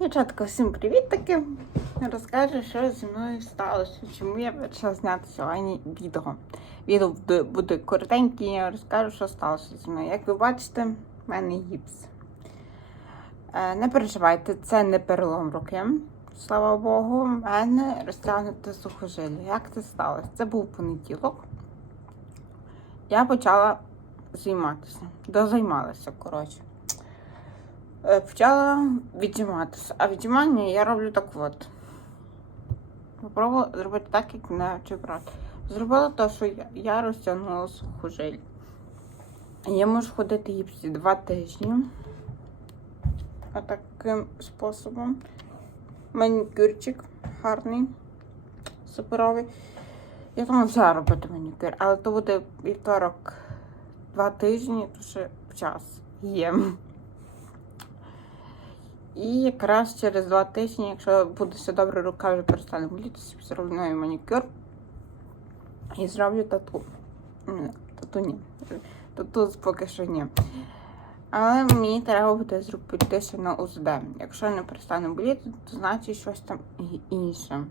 Дівчатка, всім привіт таки. Розкажу, що зі мною сталося, чому я вирішила зняти сьогодні відео. Відео буде- буде коротеньке, я розкажу, що сталося зі мною. Як ви бачите, в мене гіпс. Е, Не переживайте, це не перелом руки. Слава Богу, в мене розтягнуте сухожилля. Як це сталося? Це був понеділок. Я почала займатися. Дозаймалася, коротше. Е, Почала віджиматися. А віджимання я роблю так от. Попробувала зробити так, як на брат. Зробила те, що я, розтягнула сухожиль. Я можу ходити гіпсі два тижні. Отаким способом. Манікюрчик гарний, суперовий. Я думаю, вже робити манікюр, але то буде вівторок два тижні, то ще час є. І якраз через два тижні, якщо буде все добре, рука вже перестане боліти, собі зроблю манікюр і зроблю тату. Тату ні. Тату поки що ні. Але мені треба буде зробити ще на УЗД. Якщо не перестане боліти, то значить щось там інше.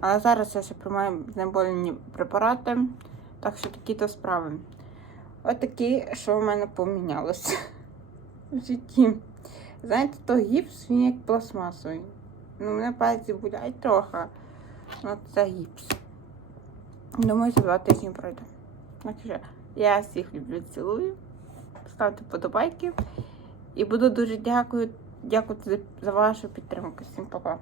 Але зараз я ще приймаю знеболені препарати, так що такі то справи. Ось такі, що в мене помінялося в житті. Знаєте, то гіпс, він як пластмасовий. Ну, мене пальці болять трохи. Ну, це гіпс. Думаю, за два тижні пройде. Так я всіх люблю, цілую. Ставте подобайки. І буду дуже дякую, дякувати за вашу підтримку. Всім па-па.